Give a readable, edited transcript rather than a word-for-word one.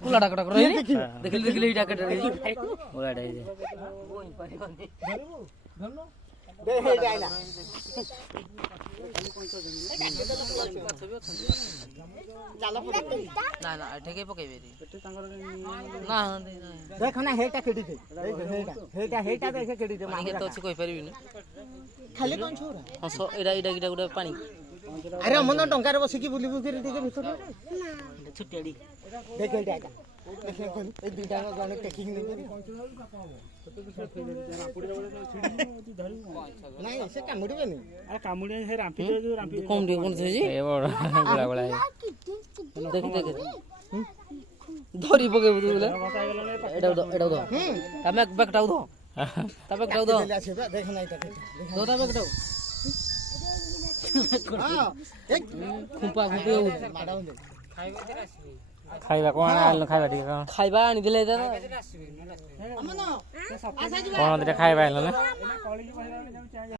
कुला डाकटा कर रही देखिल देखिल ई डाकटा रही ओला डाई दे दे हे जाइला चालो ना ना ठेके पकेबे रे ना देख ना हेटा केडी दे हेटा देखे केडी दे माने तो छी कोइ परबी न खाली कोन छोरा हां एडा एडा एडा गुडा पानी अरे मन टंका रे बसी की बुली बुली टिके भीतर ना छुट्टियाडी देख एटा देखे कोन ए दुटा गने टेकिंग नै करी नहीं से कामुडीबे नहीं अरे कामुडी हे रांपी जो रांपी कम दे कोन छै जी ए बड़ गोला गोला देख देख धरी पके बुले एडा एडा दो तमे बैकटाउ दो तमे बैकटाउ दो देख नहीं तके दो तमे बैकटाउ हां एक खुंपा खुंपे माडाउ दे खाइबा कोन आल खाइबा ठीक खाइबा आनी दिले जा कोन दे खाइबा आल ना